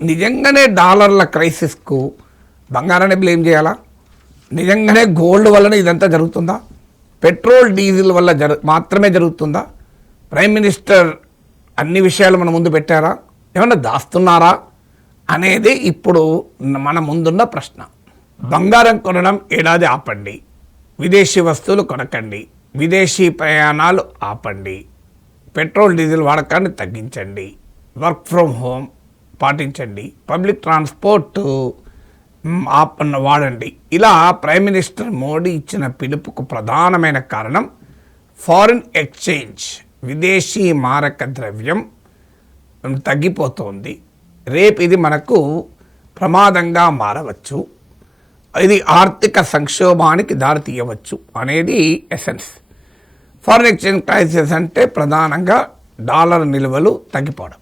నిజంగానే డాలర్ల క్రైసిస్కు బంగారాన్ని బ్లేమ్ చేయాలా? నిజంగానే గోల్డ్ వలన ఇదంతా జరుగుతుందా? పెట్రోల్ డీజిల్ వల్ల మాత్రమే జరుగుతుందా? ప్రైమ్ మినిస్టర్ అన్ని విషయాలు మన ముందు పెట్టారా? ఏమన్నా దాస్తున్నారా అనేది ఇప్పుడు మన ముందున్న ప్రశ్న. బంగారం కొనడం ఏడాది ఆపండి, విదేశీ వస్తువులు కొనకండి, విదేశీ ప్రయాణాలు ఆపండి, పెట్రోల్ డీజిల్ వాడకాన్ని తగ్గించండి, వర్క్ ఫ్రమ్ హోమ్ పాటించండి, పబ్లిక్ ట్రాన్స్పోర్ట్ వాడండి. ఇలా ప్రైమ్ మినిస్టర్ మోడీ ఇచ్చిన పిలుపుకు ప్రధానమైన కారణం ఫారిన్ ఎక్స్చేంజ్, విదేశీ మారక ద్రవ్యం తగ్గిపోతుంది. రేపు ఇది మనకు ప్రమాదంగా మారవచ్చు, ఇది ఆర్థిక సంక్షోభానికి దారితీయవచ్చు అనేది ఎసెన్స్. ఫారిన్ ఎక్స్చేంజ్ క్రైసిస్ అంటే ప్రధానంగా డాలర్ నిల్వలు తగ్గిపోవడం.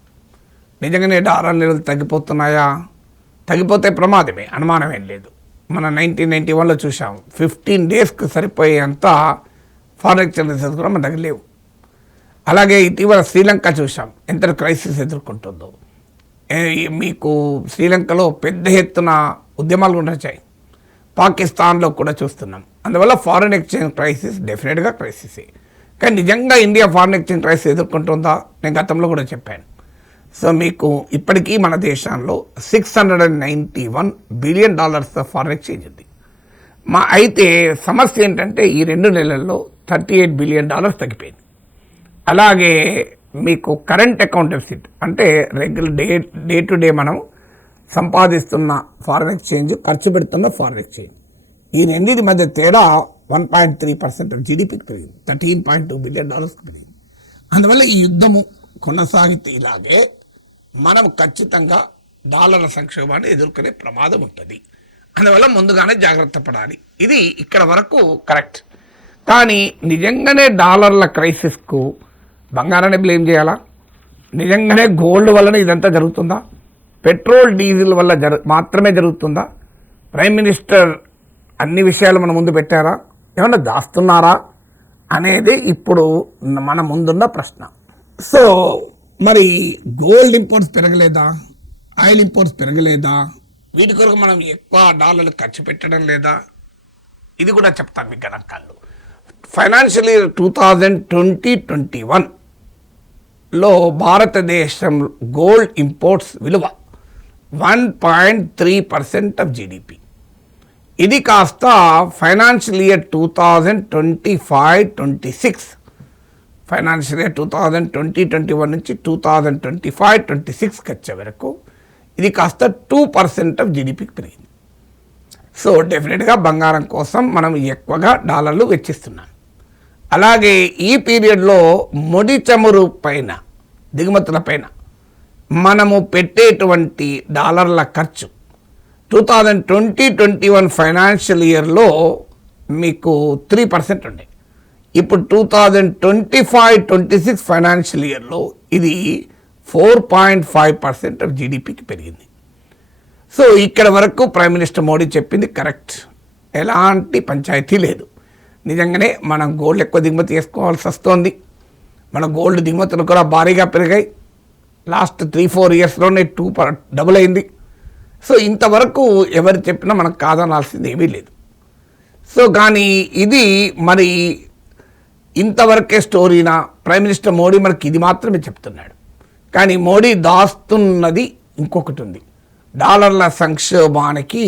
నిజంగానే డాలర్ నిల్వలు తగ్గిపోతున్నాయా? తగ్గిపోతే ప్రమాదమే, అనుమానమేం లేదు. మన 1991లో చూసాం, 15 డేస్కి సరిపోయేంత ఫారిన్ ఎక్స్చేంజ్ రిజర్వ్స్ కూడా మన దగ్గర లేవు. అలాగే ఇటీవల శ్రీలంక చూసాం ఎంత క్రైసిస్ ఎదుర్కొంటుందో. మీకు శ్రీలంకలో పెద్ద ఎత్తున ఉద్యమాలు కూడా వచ్చాయి, పాకిస్తాన్లో కూడా చూస్తున్నాం. అందువల్ల ఫారిన్ ఎక్స్చేంజ్ క్రైసిస్ డెఫినెట్గా క్రైసిసే. కానీ నిజంగా ఇండియా ఫారిన్ ఎక్స్చేంజ్ క్రైసిస్ ఎదుర్కొంటుందా? నేను గతంలో కూడా చెప్పాను. సో మీకు ఇప్పటికీ మన దేశంలో $691 బిలియన్ ఫారిన్ ఎక్స్చేంజ్ ఉంది. అయితే సమస్య ఏంటంటే ఈ 2 నెలల్లో $38 బిలియన్ తగ్గిపోయింది. అలాగే మీకు కరెంట్ అకౌంట్ డెఫిసిట్ అంటే రెగ్యులర్ డే టు డే మనం సంపాదిస్తున్న ఫారిన్ ఎక్స్చేంజ్, ఖర్చు పెడుతున్న ఫారిన్ ఎక్స్చేంజ్, ఈ రెండింటి మధ్య తేడా 1.3% జీడిపికి పెరిగింది, $13.2 బిలియన్ పెరిగింది. అందువల్ల ఈ యుద్ధము కొనసాగితే ఇలాగే మనం ఖచ్చితంగా డాలర్ల సంక్షోభాన్ని ఎదుర్కొనే ప్రమాదం ఉంటుంది. అందువల్ల ముందుగానే జాగ్రత్త పడాలి. ఇది ఇక్కడ వరకు కరెక్ట్. కానీ నిజంగానే డాలర్ల క్రైసిస్కు బంగారాన్ని బ్లేమ్ చేయాలా? నిజంగానే గోల్డ్ వలన ఇదంతా జరుగుతుందా? పెట్రోల్ డీజిల్ వల్ల మాత్రమే జరుగుతుందా? ప్రైమ్ మినిస్టర్ అన్ని విషయాలు మన ముందు పెట్టారా? ఏమన్నా దాస్తున్నారా అనేది ఇప్పుడు మన ముందున్న ప్రశ్న. సో మరి గోల్డ్ ఇంపోర్ట్స్ పెరగలేదా? ఆయిల్ ఇంపోర్ట్స్ పెరగలేదా? వీటి కొరకు మనం ఎక్కువ డాలర్లు ఖర్చు పెట్టడం లేదా? ఇది కూడా చెప్తాను మీకు గణాంకాలు. ఫైనాన్షియల్ ఇయర్ 2020-21లో భారతదేశం గోల్డ్ ఇంపోర్ట్స్ విలువ 1.3% ఆఫ్ జీడిపి. ఇది కాస్త ఫైనాన్షియల్ ఇయర్ 2025-26, ఫైనాన్షియల్ ఇయర్ 2020-21 నుంచి 2025-26కి వచ్చే వరకు ఇది కాస్త 2% ఆఫ్ జీడిపికి పెరిగింది. సో డెఫినెట్గా బంగారం కోసం మనం ఎక్కువగా డాలర్లు వెచ్చిస్తున్నాం. అలాగే ఈ పీరియడ్లో ముడి చమురు పైన, దిగుమతుల పైన మనము పెట్టేటువంటి డాలర్ల ఖర్చు 2020-21 ఫైనాన్షియల్ ఇయర్లో మీకు 3% ఉండే. ఇప్పుడు 2025-26 ఫైనాన్షియల్ ఇయర్లో ఇది 4.5% ఆఫ్ జీడిపికి పెరిగింది. సో ఇక్కడ వరకు ప్రైమ్ మినిస్టర్ మోడీ చెప్పింది కరెక్ట్, ఎలాంటి పంచాయతీ లేదు. నిజంగానే మనం గోల్డ్ ఎక్కువ దిగుమతి చేసుకోవాల్సి వస్తుంది. మన గోల్డ్ దిగుమతులు కూడా భారీగా పెరిగాయి. లాస్ట్ 3-4 ఇయర్స్లోనే డబుల్ అయింది. సో ఇంతవరకు ఎవరు చెప్పినా మనకు కాదనాల్సింది ఏమీ లేదు. సో కానీ ఇది మరి ఇంతవరకే స్టోరీనా? ప్రైమ్ మినిస్టర్ మోడీ మనకి ఇది మాత్రమే చెప్తున్నాడు. కానీ మోడీ దాస్తున్నది ఇంకొకటి ఉంది. డాలర్ల సంక్షోభానికి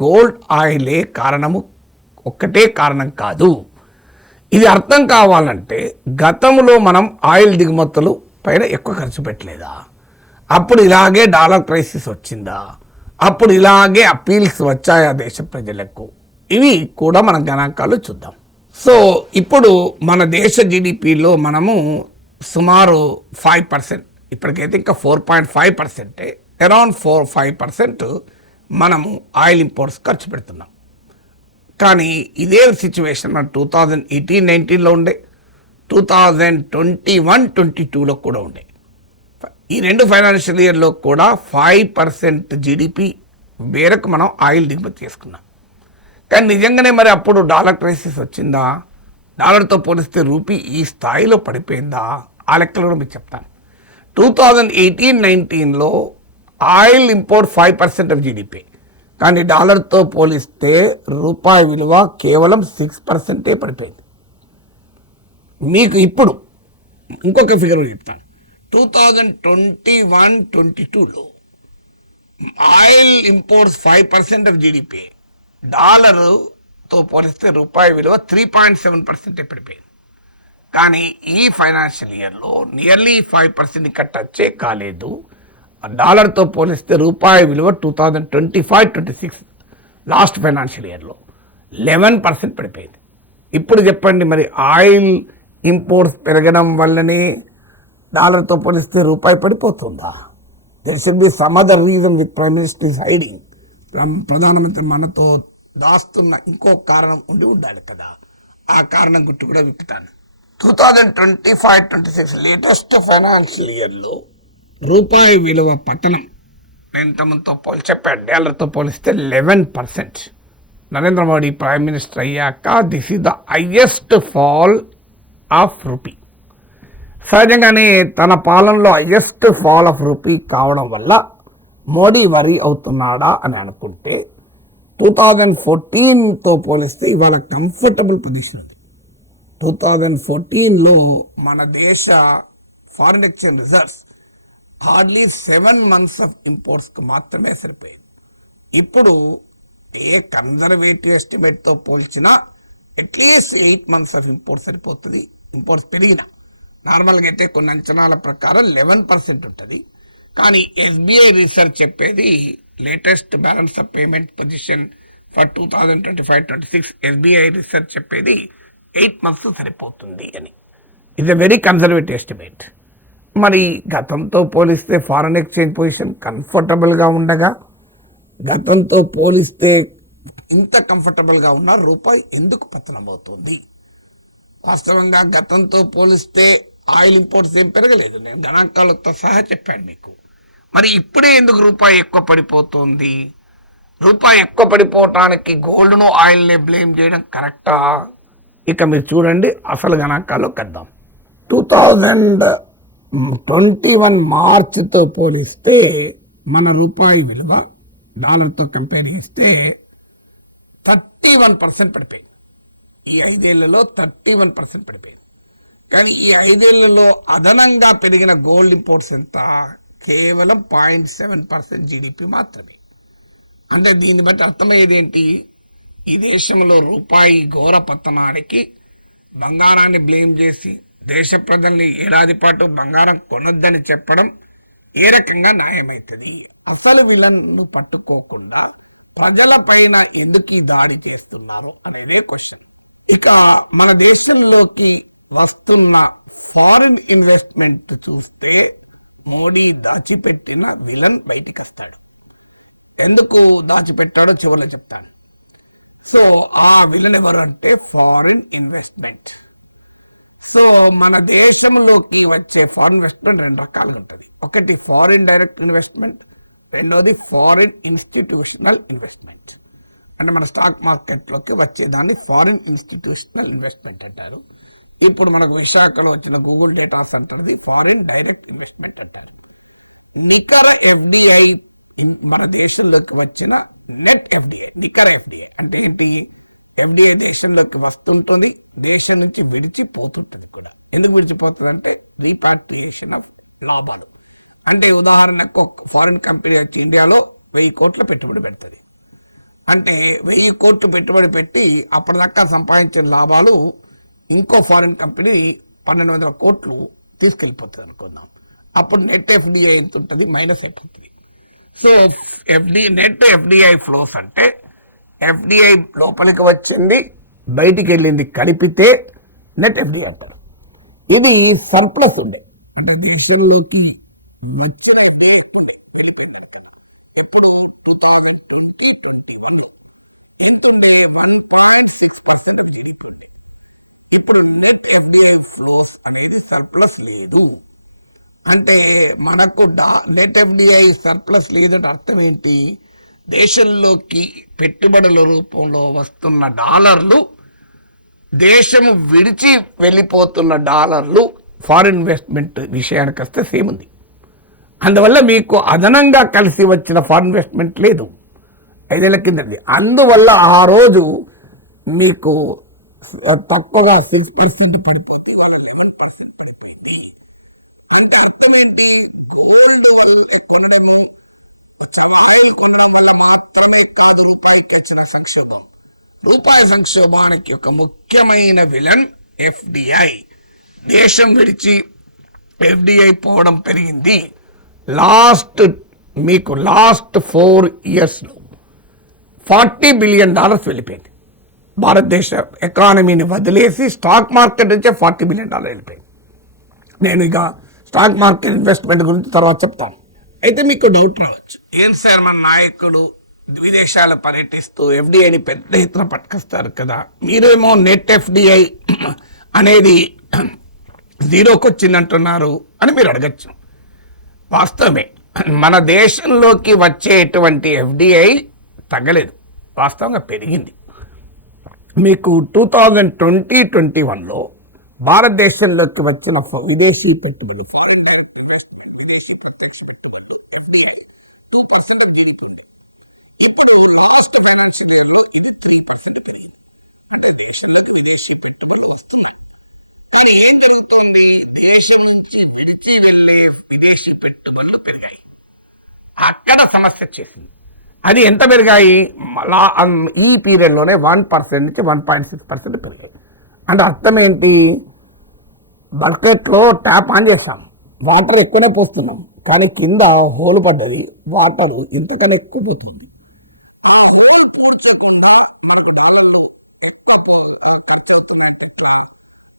గోల్డ్ ఆయిలే కారణము, ఒక్కటే కారణం కాదు. ఇది అర్థం కావాలంటే గతంలో మనం ఆయిల్ దిగుమతులు పైన ఎక్కువ ఖర్చు పెట్టలేదా? అప్పుడు ఇలాగే డాలర్ క్రైసిస్ వచ్చిందా? అప్పుడు ఇలాగే అపీల్స్ వచ్చాయా దేశ ప్రజలకు? ఇవి కూడా మనం గణాంకాలు చూద్దాం. సో ఇప్పుడు మన దేశ జీడిపిలో మనము సుమారు 5%, ఇప్పటికైతే ఇంకా 4.5%, అరౌండ్ 4-5% మనము ఆయిల్ ఇంపోర్ట్స్ ఖర్చు పెడుతున్నాం. కానీ ఇదే సిచ్యువేషన్ మన 2018-19లో ఉండే, 2021-22లో కూడా ఉండే. ఈ 2 ఫైనాన్షియల్ ఇయర్లో కూడా 5% జీడిపి మేరకు మనం ఆయిల్ దిగుమతి చేసుకున్నాం. కానీ నిజంగానే మరి అప్పుడు డాలర్ క్రైసిస్ వచ్చిందా? డాలర్తో పోలిస్తే రూపీ ఈ స్థాయిలో పడిపోయిందా? ఆ లెక్కలు కూడా మీకు చెప్తాను. 2018-19లో ఆయిల్ ఇంపోర్ట్ 5% ఆఫ్ జీడిపి, కానీ డాలర్తో పోలిస్తే రూపాయి విలువ కేవలం 6% పడిపోయింది. మీకు ఇప్పుడు ఇంకొక ఫిగర్ చెప్తాను. 2021-22లో ఆయిల్ ఇంపోర్ట్స్ 5% ఆఫ్ జీడిపి, డాలర్తో పోలిస్తే రూపాయి విలువ 3.7% పడిపోయింది. కానీ ఈ ఫైనాన్షియల్ ఇయర్లో నియర్లీ 5% ఇంకా టచే కాలేదు. డాలర్తో పోలిస్తే రూపాయి విలువ 2025-26 లాస్ట్ ఫైనాన్షియల్ ఇయర్లో 11% పడిపోయింది. ఇప్పుడు చెప్పండి, మరి ఆయిల్ ఇంపోర్ట్స్ పెరగడం వల్లనే డాలర్తో పోలిస్తే రూపాయి పడిపోతుందా? There should be some other reason with prime minister is hiding. ప్రధానమంత్రి మనతో దాస్తున్న ఇంకో కారణం ఉండాలి కదా. ఆ కారణం గుట్టు కూడా విప్పుతాను. 2025-26 లేటెస్ట్ ఫైనాన్షియల్ ఇయర్లో రూపాయి విలువ పతనం నేను ఇంతమందితో చెప్పాను, డాలర్తో పోలిస్తే 11%. నరేంద్ర మోడీ ప్రైమ్ మినిస్టర్ అయ్యాక this is the highest fall of rupee. సహజంగానే తన పాలనలో హైయెస్ట్ ఫాల్ ఆఫ్ రూపీ కావడం వల్ల మోడీ వరీ అవుతున్నాడా అని అనుకుంటే 2014తో పోలిస్తే ఇవాళ కంఫర్టబుల్ పొజిషన్ ఉంది. 2014లో మన దేశ foreign exchange reserves hardly 7 months of ఇంపోర్ట్స్కి మాత్రమే సరిపోయింది. ఇప్పుడు ఏ కన్జర్వేటివ్ ఎస్టిమేట్తో పోల్చినా అట్లీస్ట్ 8 months ఆఫ్ ఇంపోర్ట్స్ సరిపోతుంది. ఇంపోర్ట్స్ పెరిగిన నార్మల్గా అయితే కొన్ని అంచనాల ప్రకారం 11% ఉంటుంది. కానీ ఎస్బీఐ రీసెర్చ్ చెప్పేది latest balance of payment position for 2025-26 SBI research చెప్పేది 8 months సరిపోతుంది అని. It's a very conservative estimate. మరి గతంతో పోలిస్తే ఫారెన్ ఎక్స్చేంజ్ పొజిషన్ కంఫర్టబుల్గా ఉండగా గతంతో పోలిస్తే ఇంత కంఫర్టబుల్గా ఉన్న రూపాయి ఎందుకు పతనమవుతుంది? వాస్తవంగా గతంతో పోలిస్తే ఆయిల్ ఇంపోర్ట్స్ ఏం పెరగలేదు, నేను గణాంకాలతో సహా చెప్పాను మీకు. మరి ఇప్పుడే ఎందుకు రూపాయి ఎక్కువ పడిపోతుంది? రూపాయి ఎక్కువ పడిపోవటానికి గోల్డ్ను ఆయిల్నే బ్లేమ్ చేయడం కరెక్టా? ఇక మీరు చూడండి, అసలు గణాంకాల్లోకి వద్దాం. 2021 మార్చితో పోలిస్తే మన రూపాయి విలువ డాలర్తో కంపేర్ చేస్తే 31% పడిపోయింది. ఈ 5 ఏళ్లలో 31% పడిపోయింది. కానీ ఈ 5 ఏళ్లలో అదనంగా పెరిగిన గోల్డ్ ఇంపోర్ట్స్ ఎంత? కేవలం 0.7% జీడిపి మాత్రమే. అంటే దీన్ని బట్టి అర్థమయ్యేది ఏంటి? ఈ దేశంలో రూపాయి ఘోర పతనానికి బంగారాన్ని బ్లేమ్ చేసి దేశ ప్రజల్ని ఏడాది పాటు బంగారం కొనొద్దని చెప్పడం ఏ రకంగా న్యాయమవుతుంది? అసలు విలన్ను పట్టుకోకుండా ప్రజలపైన ఎందుకు ఈ దాడి చేస్తున్నారు అనేదే క్వశ్చన్. ఇక మన దేశంలోకి వస్తున్న ఫారిన్ ఇన్వెస్ట్మెంట్ చూస్తే మోడీ దాచిపెట్టిన విలన్ బయటికి వస్తాడు. ఎందుకు దాచిపెట్టాడో చివరిలో చెప్తాను. సో ఆ విలన్ ఎవరు అంటే ఫారిన్ ఇన్వెస్ట్మెంట్. సో మన దేశంలోకి వచ్చే ఫారిన్ ఇన్వెస్ట్మెంట్ 2 రకాలుగా ఉంటుంది. ఒకటి ఫారిన్ డైరెక్ట్ ఇన్వెస్ట్మెంట్, రెండవది ఫారిన్ ఇన్స్టిట్యూషనల్ ఇన్వెస్ట్మెంట్. అంటే మన స్టాక్ మార్కెట్లోకి వచ్చేదాన్ని ఫారిన్ ఇన్స్టిట్యూషనల్ ఇన్వెస్ట్మెంట్ అంటారు. ఇప్పుడు మనకు విశాఖలో వచ్చిన గూగుల్ డేటా సెంటర్ది ఫారిన్ డైరెక్ట్ ఇన్వెస్ట్మెంట్ అంటారు. నికర ఎఫ్డిఐ మన దేశంలోకి వచ్చిన నెట్ ఎఫ్డిఐ, నికర ఎఫ్డిఐ అంటే ఏంటి? ఎఫ్డిఐ దేశంలోకి వస్తుంటుంది, దేశం నుంచి విడిచిపోతుంటుంది కూడా. ఎందుకు విడిచిపోతుంది అంటే రీపాట్రియేషన్ ఆఫ్ లాభాలు. అంటే ఉదాహరణకు ఒక ఫారిన్ కంపెనీ వచ్చి ఇండియాలో 1000 కోట్ల పెట్టుబడి పెడుతుంది. అంటే 1000 కోట్లు పెట్టుబడి పెట్టి అప్పటిదాకా సంపాదించిన లాభాలు ఇంకో ఫారిన్ కంపెనీ 1200 కోట్లు తీసుకెళ్ళిపోతుంది అనుకుందాం. అప్పుడు నెట్ ఎఫ్డిఐ ఎంత ఉంటుంది? మైనస్ అయిపోతుంది. సో నెట్ ఎఫ్డిఐ ఫ్లోస్ అంటే ఎఫ్డిఐ లోపలికి వచ్చింది, బయటికి వెళ్ళింది కలిపితే నెట్ ఎఫ్డిఐ అంటారు. ఇది సర్ప్లస్ ఉండే, అంటే దేశంలోకి వచ్చిన ఎఫ్డిఐ ఎక్కువ ఉండే, వెళ్ళిపోయింది దానికన్నా. ఎప్పుడు 2020-21లో ఎంత ఉండే? 1.6% ఆఫ్ జీడిపి ఉండే. ఇప్పుడు నెట్ ఎఫ్డిఐ ఫ్లోస్ అనేది సర్ప్లస్ లేదు. అంటే మనకు నెట్ ఎఫ్డిఐ సర్ప్లస్ లేదంటే అర్థం ఏంటి? దేశంలోకి పెట్టుబడుల రూపంలో వస్తున్న డాలర్లు, దేశము విడిచి వెళ్ళిపోతున్న డాలర్లు ఫారిన్ ఇన్వెస్ట్మెంట్ విషయానికి వస్తే సేమ్ ఉంది. అందువల్ల మీకు అదనంగా కలిసి వచ్చిన ఫారెన్ ఇన్వెస్ట్మెంట్ లేదు 5 ఏళ్ల కిందది. అందువల్ల ఆ రోజు మీకు తక్కువగా 6% పడిపోతే ఇవాళ 11% పడిపోయింది. అంటే అర్థం ఏంటి? గోల్డ్ వల్ల కొనడము, ఆయిల్ కొనడం వల్ల మాత్రమే కాదు రూపాయికి వచ్చిన సంక్షోభం. రూపాయి సంక్షోభానికి ఒక ముఖ్యమైన విలన్ ఎఫ్డిఐ. దేశం విడిచి ఎఫ్డిఐ పోవడం పెరిగింది. లాస్ట్ 4 ఇయర్స్లో $40 బిలియన్ వెళ్ళిపోయింది. భారతదేశ ఎకానమీని వదిలేసి స్టాక్ మార్కెట్ నుంచే $40 బిలియన్ వెళ్ళిపోయింది. నేను ఇక స్టాక్ మార్కెట్ ఇన్వెస్ట్మెంట్ గురించి తర్వాత చెప్తాను. అయితే మీకు డౌట్ రావచ్చు, ఏం సార్ మన నాయకులు విదేశాలు పర్యటిస్తూ ఎఫ్డిఐని పెద్ద ఎత్తున పట్టుకొస్తారు కదా, మీరేమో నెట్ ఎఫ్డిఐ అనేది 0కి వచ్చిందంటున్నారు అని మీరు అడగచ్చు. వాస్తవమే, మన దేశంలోకి వచ్చేటువంటి ఎఫ్డిఐ తగ్గలేదు, వాస్తవంగా పెరిగింది. మీకు 2020-21లో భారతదేశంలోకి వచ్చిన విదేశీ పెట్టుబడులు, ఫారిన్ డైరెక్ట్ ఇన్వెస్ట్మెంట్, విదేశీ ప్రత్యక్ష పెట్టుబడులు ఎఫ్డిఐ 2% ఆఫ్ జీడిపి ఉండే. ఇప్పుడు లాస్ట్ ఫైనాన్షియల్ ఇయర్లో ఇది 3% పెరిగింది. అంటే దేశంలోకి విదేశీ పెట్టుబడులు వస్తున్నాయి. కానీ ఏం జరుగుతోంది? దేశం నుంచి విడిచి వెళ్ళే విదేశీ పెట్టుబడులు పెరిగాయి. అక్కడ సమస్య వచ్చేసింది. అది ఎంత పెరిగాయి? ఈ పీరియడ్లోనే 1% నుంచి 1.6% పెరిగాయి. అంటే అర్థం ఏంటి? బకెట్లో ట్యాప్ ఆన్ చేశాం, వాటర్ ఎక్కువనే పోస్తున్నాం, కానీ కింద హోల్ పడ్డది, వాటరు ఇంతకన్నా ఎక్కువ పోతుంది. ఆ హోల్ పూడ్చకుండా మనకు డాలర్లు ఎక్కువ ఖర్చు అవుతున్నాయంటే ఎట్లా?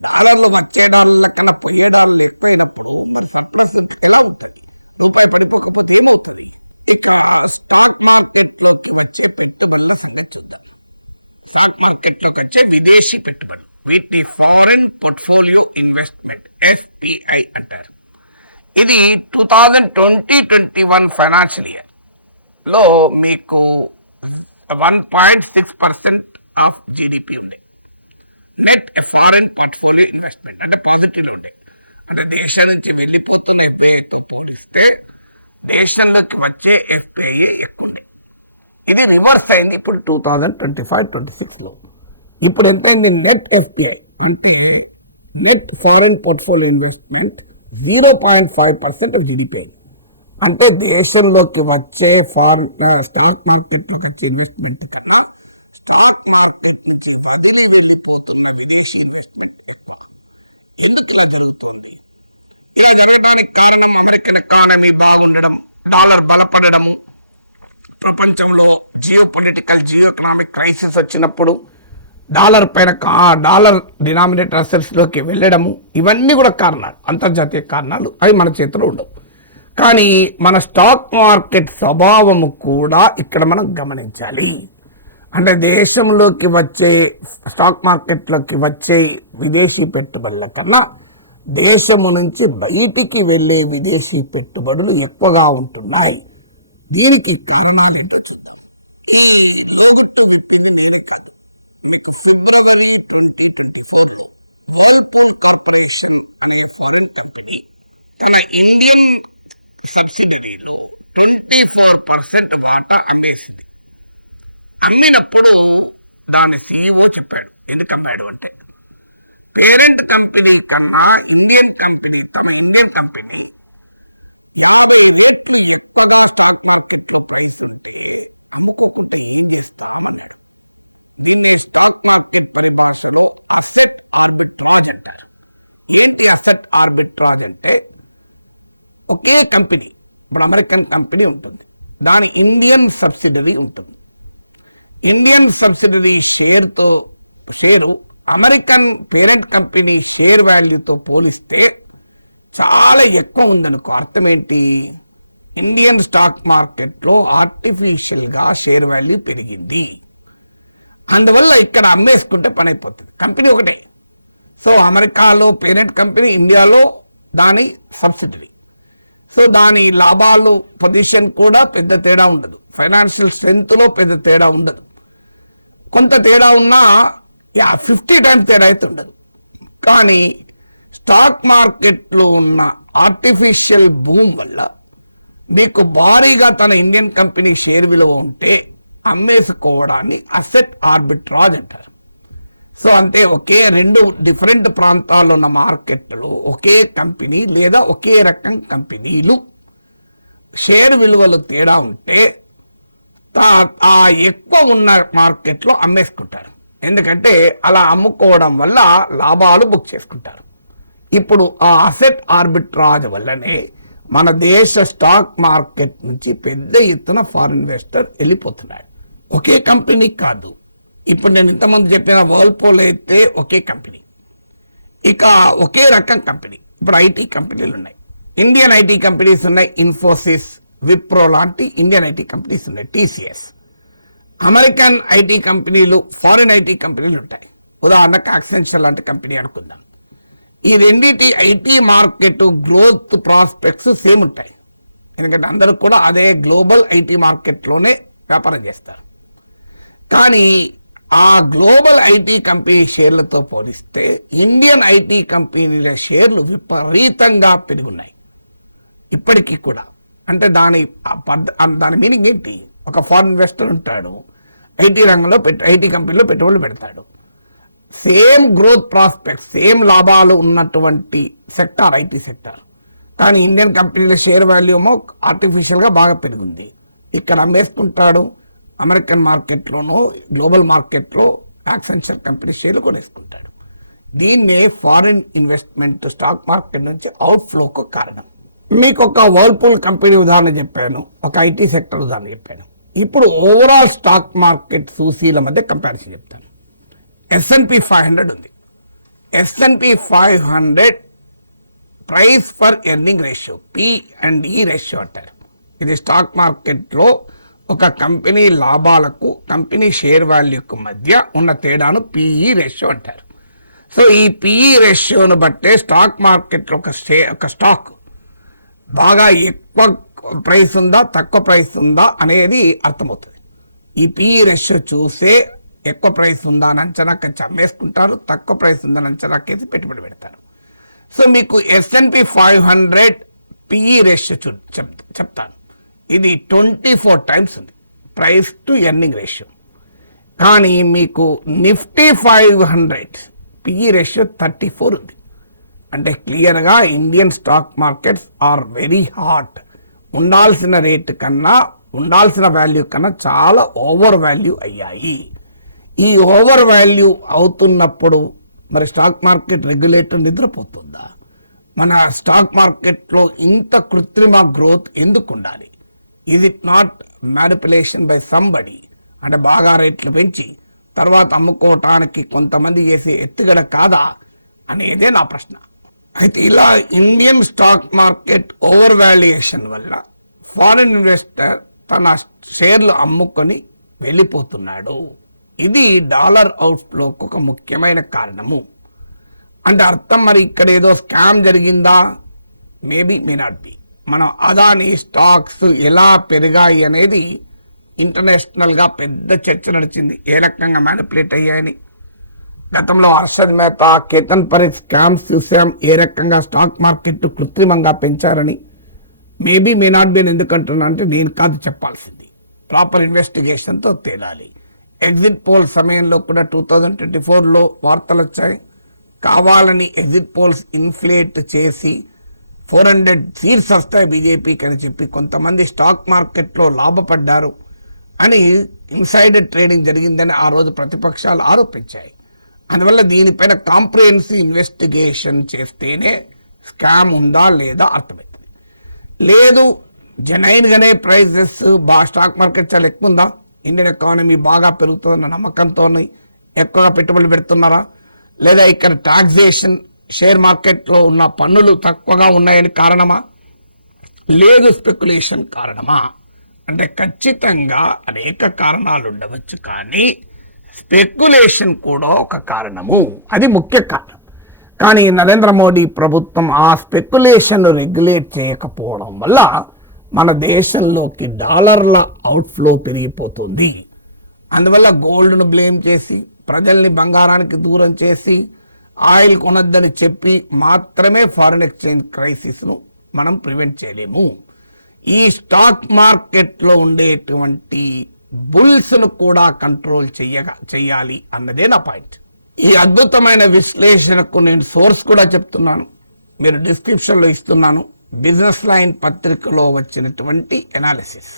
డాలర్లు వచ్చే డాలర్ల కన్నా పోయే డాలర్లు ఎక్కువైనప్పుడు మరి సర్ప్లస్ ఎలా ఉంటుంది? రూపాయి పడిపోకపోతే ఏమవుతుంది? ఇక స్టాక్ మార్కెట్లోకి వచ్చే పెట్టుబడుల సంగతి చూద్దాం. స్టాక్ మార్కెట్లోకి వచ్చే విదేశీ పెట్టుబడులు, వీటిని ఫారెన్ పోర్ట్ఫోలియో ఇన్వెస్ట్మెంట్ ఎఫ్పిఐ అంటారు. ఇది 2020-21 ఫైనాన్షియల్ ఇయర్లో మీకు 1.6% ఆఫ్ జీడిపి ఉండే. నెట్ ఫారెన్ పోర్ట్ఫోలియో ఇన్వెస్ట్మెంట్ అంటే పాజిటివ్లో ఉండే. అంటే దేశం నుంచి వెళ్ళిపోతున్న ఎఫ్పిఐతో పోలిస్తే దేశంలోకి వచ్చే ఎఫ్పిఐ ఎక్కువ ఉండే. ఇది రివర్స్ అయింది ఇప్పుడు 2025-26లో. ఇప్పుడు ఎంతైంది? నెట్ ఎఫ్పిఐ అంటే net foreign portfolio investment 0.5% of GDP అయింది. అంటే దేశంలోకి వచ్చే స్టాక్ మార్కెట్లోకి వచ్చే ఇన్వెస్ట్మెంట్ కన్నా స్టాక్ మార్కెట్ నుంచి వదిలి వెళ్ళిపోతున్న విదేశీ ఇన్వెస్ట్మెంట్ ఎక్కువ. ఎందుకు ఇలా జరుగుతోంది? ఇలా జరగడానికి కారణం అమెరికన్ ఎకానమీ బాగుండడం, డాలర్ బలపడము, ప్రపంచంలో జియో ఎకనామిక్ క్రైసిస్ వచ్చినప్పుడు డాలర్ పైన డాలర్ డినామినేటర్ అసెట్స్లోకి వెళ్ళడము, ఇవన్నీ కూడా కారణాలు, అంతర్జాతీయ కారణాలు. అవి మన చేతిలో ఉండవు. కానీ మన స్టాక్ మార్కెట్ స్వభావము కూడా ఇక్కడ మనం గమనించాలి. అంటే దేశంలోకి వచ్చే స్టాక్ మార్కెట్లోకి వచ్చే విదేశీ పెట్టుబడుల కన్నా దేశము నుంచి బయటికి వెళ్ళే విదేశీ పెట్టుబడులు ఎక్కువగా ఉంటున్నాయి. దీనికి కారణాలు ఏంటో చూద్దాం. ఈ లోగుట్టు విప్పింది నేనే కాదు. మీకు ఫిబ్రవరి 2024లో వర్ల్పూల్ కార్పొరేషన్ అనే ఫారిన్ కంపెనీ తన ఇండియన్ సబ్సిడరీలో 24% వాటా అమ్మేసింది. అమ్మినప్పుడు దాని CEO చెప్పాడు, ఎందుకు అమ్మాడు అంటే, పేరెంట్ కంపెనీ కన్నా తమ ఇండియన్ కంపెనీ 50 రెట్లు ఎక్కువగా స్టాక్ మార్కెట్లో ప్రైస్ ఉంటే అమ్ముకోకుండా ఏం చేస్తామన్నాడు. దీన్నే స్టాక్ మార్కెట్ పరిభాషలో అసెట్ ఆర్బిట్రాజ్ అంటారు. ఏంటి అసెట్ ఆర్బిట్రాజ్ అంటే, ఒకే కంపెనీ, ఇప్పుడు అమెరికన్ కంపెనీ ఉంటుంది, దాని ఇండియన్ సబ్సిడరీ ఉంటుంది. Indian subsidiary share American parent company share వాల్యూతో పోలిస్తే చాలా ఎక్కువ ఉందనుకో. అర్థం ఏంటి? ఇండియన్ స్టాక్ మార్కెట్లో ఆర్టిఫిషియల్గా షేర్ వాల్యూ పెరిగింది. అందువల్ల ఇక్కడ అమ్మేసుకుంటే పని అయిపోతుంది. కంపెనీ ఒకటే. సో అమెరికాలో పేరెంట్ కంపెనీ, ఇండియాలో దాని సబ్సిడరీ. సో దాని లాభాలు పొజిషన్ కూడా పెద్ద తేడా ఉండదు, ఫైనాన్షియల్ స్ట్రెంగ్త్లో పెద్ద తేడా ఉండదు. కొంత తేడా ఉన్నా 50 టైమ్స్ తేడా అయితే ఉండదు. కానీ స్టాక్ మార్కెట్లో ఉన్న ఆర్టిఫిషియల్ బూమ్ వల్ల మీకు భారీగా తన ఇండియన్ కంపెనీ షేర్ విలువ ఉంటే అమ్మేసుకోవడాన్ని అసెట్ ఆర్బిట్రాజ్ అంటారు. సో అంటే ఒకే రెండు డిఫరెంట్ ప్రాంతాల్లో ఉన్న మార్కెట్లో ఒకే కంపెనీ లేదా ఒకే రకం కంపెనీలు షేర్ విలువలు తేడా ఉంటే ఆ ఎక్కువ ఉన్న మార్కెట్లో అమ్మేసుకుంటారు. ఎందుకంటే అలా అమ్ముకోవడం వల్ల లాభాలు బుక్ చేసుకుంటారు. ఇప్పుడు ఆ అసెట్ ఆర్బిట్రాజ్ వల్లనే మన దేశ స్టాక్ మార్కెట్ నుంచి పెద్ద ఎత్తున ఫారిన్ ఇన్వెస్టర్ వెళ్ళిపోతున్నాడు. ఒకే కంపెనీ కాదు, ఇప్పుడు నేను ఇంతకుముందు చెప్పిన వర్ల్పూల్ అయితే ఒకే కంపెనీ, ఇక ఒకే రకం కంపెనీ. ఇప్పుడు ఐటీ కంపెనీలు ఉన్నాయి, ఇండియన్ ఐటీ కంపెనీస్ ఉన్నాయి, ఇన్ఫోసిస్, విప్రో లాంటి ఇండియన్ ఐటీ కంపెనీస్ ఉన్నాయి, టీసీఎస్. అమెరికన్ ఐటీ కంపెనీలు, ఫారిన్ ఐటీ కంపెనీలు ఉంటాయి. ఉదాహరణకు యాక్సెంచర్ లాంటి కంపెనీ అనుకుందాం. ఈ రెండింటి IT market growth prospects same ఉంటాయి, ఎందుకంటే అందరూ కూడా అదే గ్లోబల్ ఐటీ మార్కెట్లోనే వ్యాపారం చేస్తారు. కానీ ఆ గ్లోబల్ ఐటీ కంపెనీ షేర్లతో పోలిస్తే ఇండియన్ ఐటీ కంపెనీల షేర్లు విపరీతంగా పెరుగున్నాయి ఇప్పటికీ కూడా. అంటే దాని మీనింగ్ ఏంటి? ఒక ఫారిన్ ఇన్వెస్టర్ ఉంటాడు, ఐటీ రంగంలో ఐటీ కంపెనీలో పెట్టుబడులు పెడతాడు. సేమ్ గ్రోత్ ప్రాస్పెక్ట్స్, సేమ్ లాభాలు ఉన్నటువంటి సెక్టార్ ఐటీ సెక్టార్, కానీ ఇండియన్ కంపెనీల షేర్ వాల్యూ ఏమో ఆర్టిఫిషియల్గా బాగా పెరిగింది. ఇక్కడ అమ్మేసుకుంటాడు, అమెరికన్ మార్కెట్లోనో గ్లోబల్ మార్కెట్లో యాక్సెంచర్ కంపెనీ షేర్లు కొనేసుకుంటాడు. దీన్నే ఫారిన్ ఇన్వెస్ట్మెంట్ స్టాక్ మార్కెట్ నుంచి అవుట్ఫ్లోకు కారణం. మీకు ఒక వర్ల్పూల్ కంపెనీ ఉదాహరణ చెప్పాను, ఒక ఐటీ సెక్టర్ ఉదాహరణ చెప్పాను. ఇప్పుడు ఓవరాల్ స్టాక్ మార్కెట్ సూచీల మధ్య కంపారిజన్ చెప్తాను. S&P 500 ఉంది. S&P 500 price for earning ratio, P/E ratio అంటారు. ఇది స్టాక్ మార్కెట్లో ఒక కంపెనీ లాభాలకు కంపెనీ షేర్ వాల్యూకు మధ్య ఉన్న తేడాను PE రేషియో అంటారు. సో ఈ PE రేషియోను బట్టే స్టాక్ మార్కెట్లో ఒక స్టాక్ బాగా ఎక్కువ ప్రైస్ ఉందా తక్కువ ప్రైస్ ఉందా అనేది అర్థమవుతుంది. ఈ PE రేషియో చూసే ఎక్కువ ప్రైస్ ఉందా అని అంచనా కచ్చి అమ్మేసుకుంటారు, తక్కువ ప్రైస్ ఉందని అంచనా కేసి పెట్టుబడి పెడతారు. సో మీకు S&P 500 PE రేషియో చెప్తాను. ఇది 24 టైమ్స్ ఉంది ప్రైస్ టు ఎర్నింగ్ రేషియో. కానీ మీకు నిఫ్టీ 500 PE రేషియో 34 ఉంది. అంటే క్లియర్గా Indian stock markets are very hot. ఉండాల్సిన రేటు కన్నా, ఉండాల్సిన వాల్యూ కన్నా చాలా ఓవర్ వాల్యూ అయ్యాయి. ఈ ఓవర్ వాల్యూ అవుతున్నప్పుడు మరి స్టాక్ మార్కెట్ రెగ్యులేటర్ నిద్రపోతుందా? మన స్టాక్ మార్కెట్లో ఇంత కృత్రిమ గ్రోత్ ఎందుకు ఉండాలి? Is it not manipulation by somebody? అంటే బాగా రేట్లు పెంచి తర్వాత అమ్ముకోవటానికి కొంతమంది చేసే ఎత్తుగడ కాదా అనేదే నా ప్రశ్న. అయితే ఇలా Indian stock market over valuation వల్ల ఫారిన్ ఇన్వెస్టర్ తన షేర్లు అమ్ముకొని వెళ్ళిపోతున్నాడు. ఇది డాలర్ అవుట్ఫ్లోకి ఒక ముఖ్యమైన కారణము. అంటే అర్థం మరి ఇక్కడ ఏదో స్కామ్ జరిగిందా? Maybe may not be. మనం అదాని స్టాక్స్ ఎలా పెరిగాయి అనేది ఇంటర్నేషనల్గా పెద్ద చర్చ నడిచింది, ఏ రకంగా మ్యానిపులేట్ అయ్యాయని. గతంలో హర్షద్ మెహతా, కేతన్ పరేఖ్ స్కామ్స్ చూసాం, ఏ రకంగా స్టాక్ మార్కెట్ కృత్రిమంగా పెంచారని. మేబీ మే నాట్ బి అని ఎందుకంటున్నా అంటే నేను కాదు చెప్పాల్సింది, ప్రాపర్ ఇన్వెస్టిగేషన్తో తేలాలి. ఎగ్జిట్ పోల్ సమయంలో కూడా 2024లో వార్తలు వచ్చాయి, కావాలని ఎగ్జిట్ పోల్స్ ఇన్ఫ్లేట్ చేసి 400 సీట్స్ వస్తాయి బీజేపీకి అని చెప్పి కొంతమంది స్టాక్ మార్కెట్లో లాభపడ్డారు అని ఇన్సైడర్ ట్రేడింగ్ జరిగిందని ఆ రోజు ప్రతిపక్షాలు ఆరోపించాయి. అందువల్ల దీనిపైన కాంప్రిహెన్సివ్ ఇన్వెస్టిగేషన్ చేస్తేనే స్కామ్ ఉందా లేదా అర్థమవుతుంది. లేదు జెన్యున్గానే ప్రైజెస్ స్టాక్ మార్కెట్ చాలా ఎక్కువ ఉందా, ఇండియన్ ఎకానమీ బాగా పెరుగుతుందన్న నమ్మకంతో ఎక్కువగా పెట్టుబడులు పెడుతున్నారా, లేదా ఇక్కడ టాక్సేషన్ షేర్ మార్కెట్లో ఉన్న పన్నులు తక్కువగా ఉన్నాయని కారణమా, లేదు స్పెక్యులేషన్ కారణమా అంటే ఖచ్చితంగా అనేక కారణాలు ఉండవచ్చు, కానీ స్పెక్యులేషన్ కూడా ఒక కారణము, అది ముఖ్య కారణం. కానీ నరేంద్ర మోడీ ప్రభుత్వం ఆ స్పెక్యులేషన్ రెగ్యులేట్ చేయకపోవడం వల్ల మన దేశంలోకి డాలర్ల అవుట్ఫ్లో పెరిగిపోతుంది. అందువల్ల గోల్డ్ను బ్లేమ్ చేసి, ప్రజల్ని బంగారానికి దూరం చేసి, ఆయిల్ కొనొద్దని చెప్పి మాత్రమే ఫారిన్ ఎక్స్చేంజ్ క్రైసిస్ను మనం ప్రివెంట్ చేయలేము. ఈ స్టాక్ మార్కెట్లో ఉండేటువంటి బుల్స్ను కూడా కంట్రోల్ చెయ్యాలి అన్నదే నా పాయింట్. ఈ అద్భుతమైన విశ్లేషణకు నేను సోర్స్ కూడా చెప్తున్నాను, మీరు డిస్క్రిప్షన్లో ఇస్తున్నాను. బిజినెస్ లైన్ పత్రికలో వచ్చినటువంటి ఎనాలిసిస్.